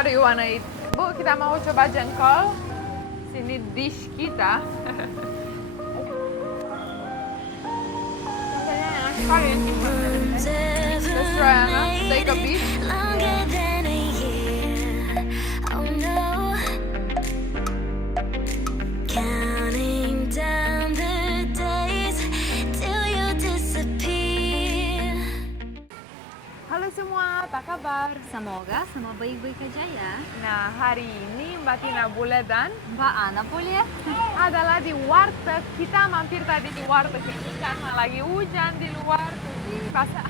What do you wanna eat? Bu, kita mau coba jengkol. Sini dish kita. Rasanya enak sekali. Let's try, Anna. Take a bit. Halo semua, apa kabar? Semoga semua baik-baik aja ya. Nah, hari ini Mbak Tina Bule dan Mbak Ana boleh? adalah di warteg. Kita mampir tadi di warteg ini karena lagi hujan di luar, jadi basah.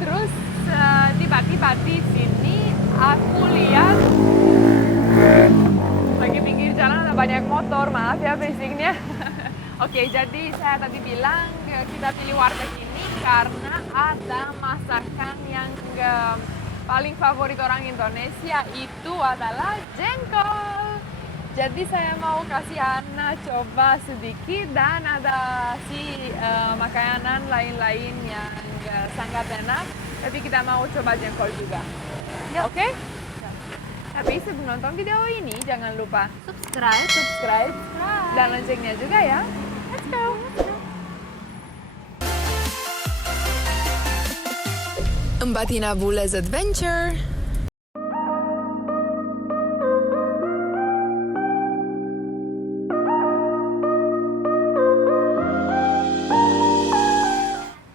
Terus tiba-tiba di sini aku lihat lagi pinggir jalan ada banyak motor, maaf ya basicnya. Oke, jadi saya tadi bilang kita pilih warteg ini karena ada masakan yang paling favorit orang Indonesia itu adalah jengkol. Jadi saya mau kasih Ana coba sedikit dan ada makanan lain-lain yang sangat enak. Tapi kita mau coba jengkol juga. Yuk. Oke? Tapi sebelum nonton video ini jangan lupa Subscribe. dan loncengnya juga ya. Let's go. Mbak Tina Bule's Adventure.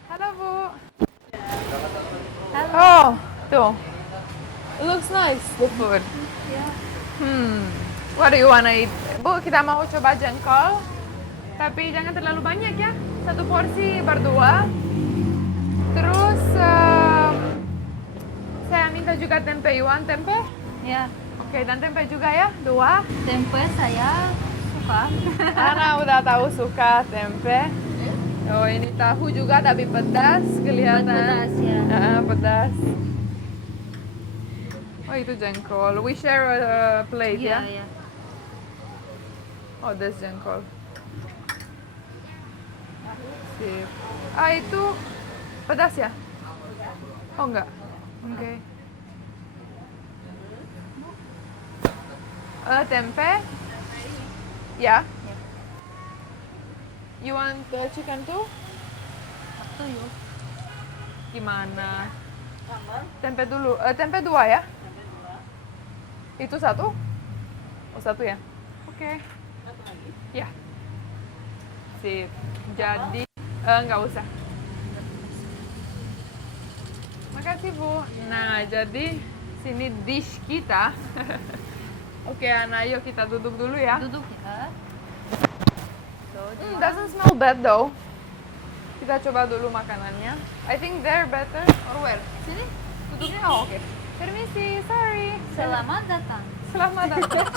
Halo Bu. Halo. Oh, tuh. It looks nice, the food. Ya. What do you wanna eat? Bu, kita mau coba jengkol. Tapi jangan terlalu banyak ya. Satu porsi berdua. Terus saya minta juga tempe. Iwan tempe? Ya. Oke, dan tempe juga ya. 2. Tempe saya suka. Ana udah tahu suka tempe. Oh, ini tahu juga tapi pedas kelihatan. Pedas ya. Pedas. Oh, itu jengkol. We share a plate ya. Ya. Oh, that's jengkol. Sip. Itu pedas ya? Oh, enggak. Oke. Tempe? Ya. You want the chicken too? Tuh yuk. Gimana? Tempe dulu. Tempe 2 ya? Itu 1? Oh, 1 ya? Oke. Ya. Sip. Jadi, nggak usah. Makasih, Bu. Nah, jadi sini dish kita. Oke, Ana, yuk kita duduk dulu ya. Duduk ya. Doesn't smell bad though. Kita coba dulu makanannya. I think they're better. Or where? Sini? Duduknya? Oh, oke. Permisi, sorry. Selamat datang. Selamat datang.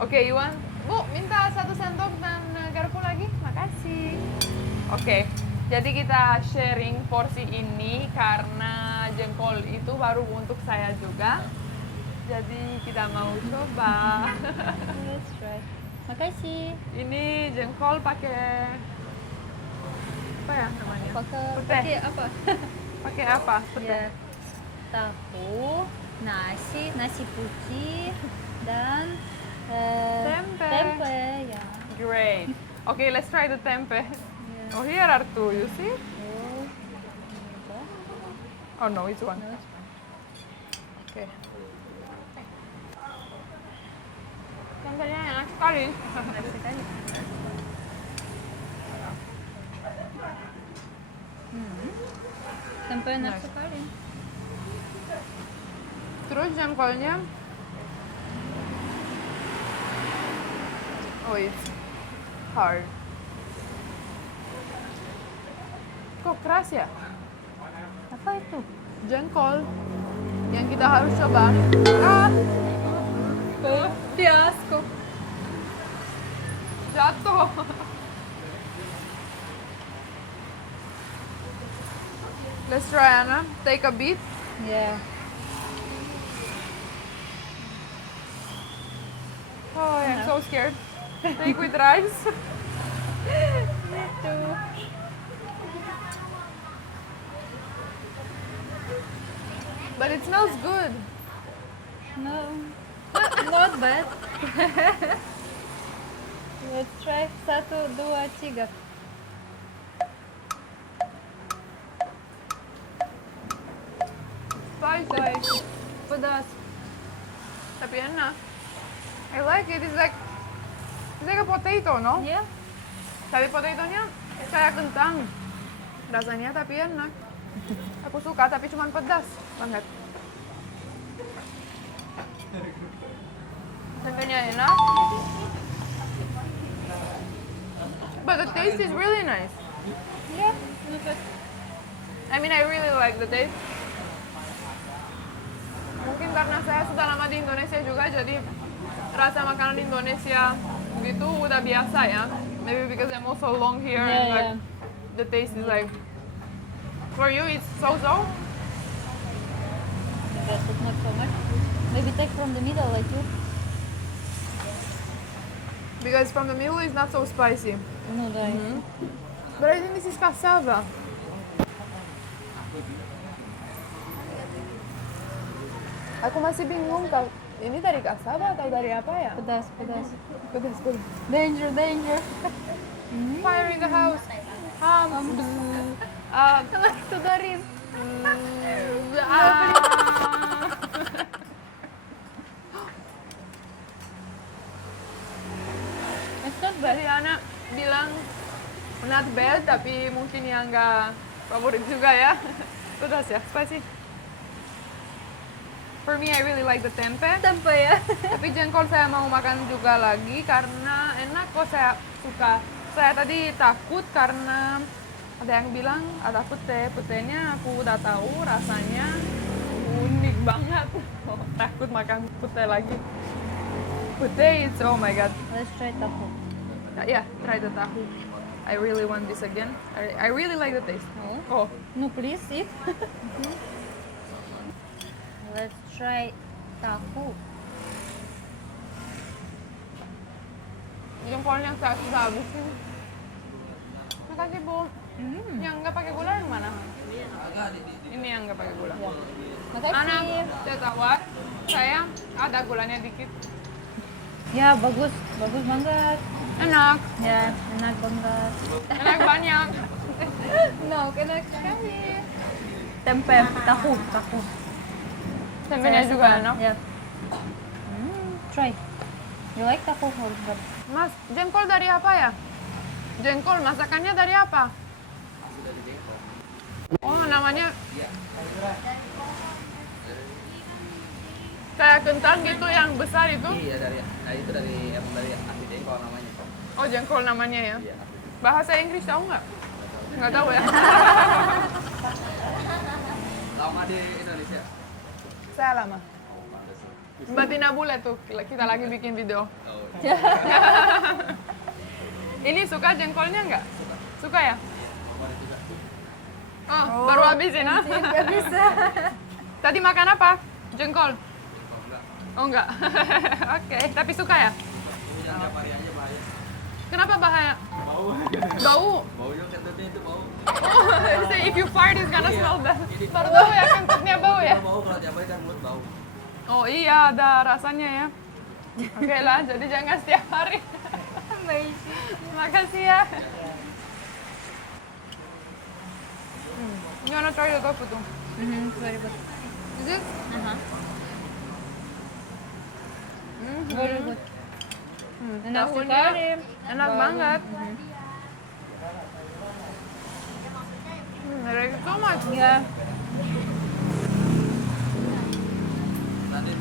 Oke, Iwan. Bu, minta 1 sendok dan garpu lagi. Makasih. Oke, jadi kita sharing porsi ini karena jengkol itu baru untuk saya juga. Jadi kita mau coba. Let's try. Makasih. Ini jengkol pakai apa ya namanya? Pakai apa? Pakai apa? Ya. Tahu, nasi putih dan tempe ya. Great. Okay, let's try the tempe. Yeah. Oh, here are 2, you see? Oh. Oh no, it's 1. No. Okay. Tempenya enak sekali. Sekali. Tempe enak Nice. sekali. Terus jengkolnya, oh it's hard. Kok keras ya? Apa itu? Jengkol yang kita harus coba. Fiasco. Jatuh. Let's try, Anna. Take a bit. Yeah. Oh, I'm so scared. Take with rice. Me too. But it smells good. No, not bad. Let's try 1, 2, 3. Spicy. Pedas. Tapi enak. I like it. It's like a potato, no? Yeah. Tapi potatonya kayak kentang. Rasanya tapi enak. Aku suka tapi cuma pedas banget. Tempenya enak. But the taste is really nice. Yeah. Not bad. I mean, I really like the taste. Mungkin karena saya sudah lama di Indonesia juga, jadi rasa makanan Indonesia gitu udah biasa ya. Maybe because I'm also long here and Yeah, like yeah. the taste is like, for you it's so-so. Maybe I put not so much. Maybe take from the middle like you. Because from the middle is not so spicy. No, да. But I think this is cassava. Aku masih bingung kalau ini dari cassava atau dari apa ya? Pedas, pedas. Pedas, pedas. Danger, danger. Fire in the house. Itu dari. It's not bad. Tadi Ana bilang not bad, tapi mungkin yang nggak favorit juga ya. Pedas ya, spicy. For me, I really like the tempe. Tempe ya. Tapi jengkol saya mau makan juga lagi karena enak kok, saya suka. Saya tadi takut karena ada yang bilang ada pete. Petenya aku udah tahu rasanya unik banget. Oh, takut makan pete lagi. Pete it's oh my god. Let's try tahu. Yeah, try the tahu. I really want this again. I really like the taste. Oh. Oh, No, please eat. Let's try tahu. jengkolnya saya sudah habisin. Makasih Bu. Yang nggak pakai gula yang mana? Ini yang nggak pakai gula. Makasih. Anak, saya tawar. Saya ada gulanya dikit. Ya, bagus. Bagus banget. Enak, Ya, enak banget. enak banyak. No, enak sekali. Tempe, tahu, tahu. Tempenya Saya juga suka. enak. Ya. Try. You like tahu or what? Mas, jengkol dari apa ya? Jengkol masakannya dari apa? Oh, namanya kayak kentang gitu yang besar itu. Iya dari, nah itu dari emang dari asli jengkol namanya. Oh, jengkol namanya ya. Iya. Bahasa Inggris tahu nggak? Nggak tahu ya. Lama di Indonesia. Saya lama. Batina Bule tuh, kita lagi bikin video. Oh, Ini suka jengkolnya nggak? Suka ya? Oh, baru habisin ah? Nggak bisa. Tadi makan apa? Jengkol? enggak. Oh enggak. Oke, tapi suka ya? Ini yang tiap hari aja bahaya. Kenapa bahaya? Bau. Bau? Baunya kentutnya itu bau. Oh, say if you fart it's gonna Iya. smell bad. Jadi Baru tahu ya kentutnya bau ya? Bau kalau tiap hari kan mulut bau. Oh iya, ada rasanya ya. Oke lah, jadi jangan setiap hari. Makasih ya. You wanna try the tofu tuh? Very good. Is it? Very good. Enak Tahunya sekali. enak banget. I like it so much. Ya. Nanti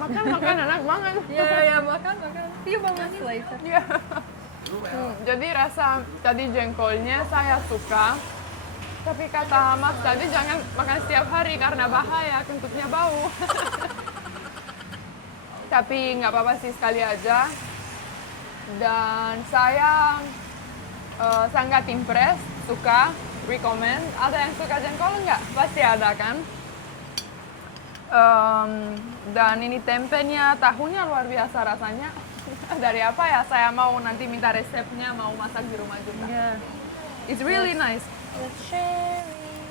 Makan enak banget. Ya, makan. Few moments later. Iya. Jadi rasa tadi jengkolnya saya suka. Tapi kata Mas tadi jangan makan setiap hari karena bahaya, kentutnya bau. Tapi nggak apa-apa sih, sekali aja. Dan saya sangat impressed, suka, recommend. Ada yang suka jengkol nggak? Pasti ada kan? Dan ini tempenya, tahunya luar biasa rasanya. Dari apa ya? Saya mau nanti minta resepnya, mau masak di rumah juga. Ya. It's really nice. Let's sharing.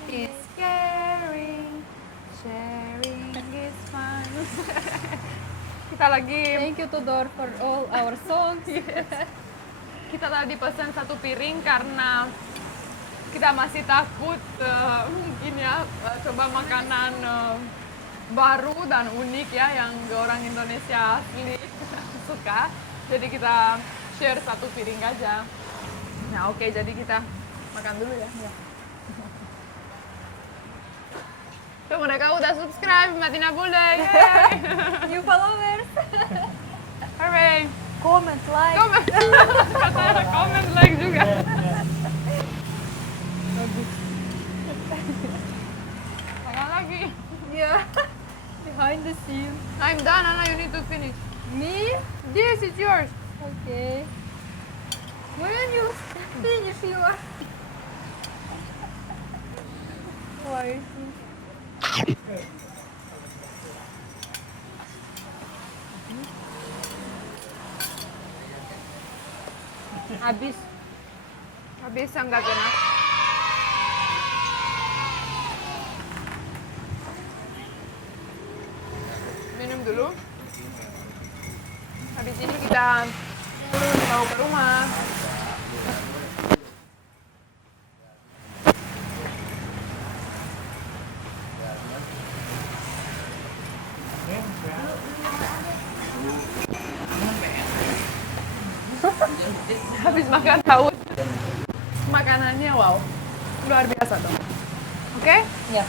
Is caring, sharing is fun. Kita lagi, Thank you Tudor for all our songs. kita tadi pesan 1 piring karena kita masih takut mungkin ya coba makanan baru dan unik ya yang orang Indonesia asli suka. Jadi kita share 1 piring aja. Nah oke, jadi kita makan dulu ya. Tuh mereka udah subscribe, Matina Bule. New followers. Hooray! Comment, like. Comment, katanya comment like juga. Makan lagi. Yeah. Behind the scene. I'm done, Anna. You need to finish. Me? This is yours. Okay. When you finish your... Why? Habis. Habis yang nggak enak. Minum dulu. Habis ini kita mau ke rumah. Habis makan tahu makanannya wow luar biasa dong. Oke, Ya.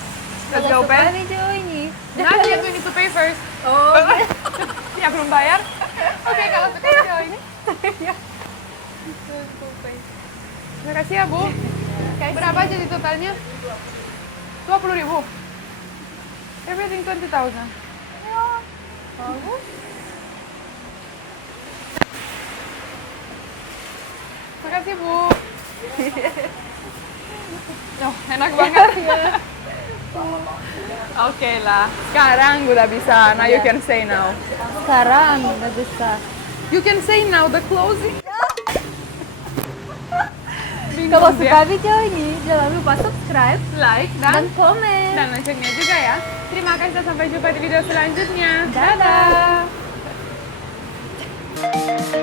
let's go Ben. Video ini. Not yet, we need to pay first. Oh. Ya belum bayar. Oke, kalau suka video ini. Ya. Terima kasih ya Bu. Berapa jadi totalnya? 20.000. Everything 20,000. Bagus. Terima kasih Bu. Oh, enak banget. Oke lah. Sekarang udah bisa. Now you can say now. Sekarang udah bisa. You can say now the closing. Kalau suka video ini, jangan lupa subscribe Like dan dan komen. loncengnya juga ya. Terima kasih, sampai jumpa di video selanjutnya. Dadah. Dadah.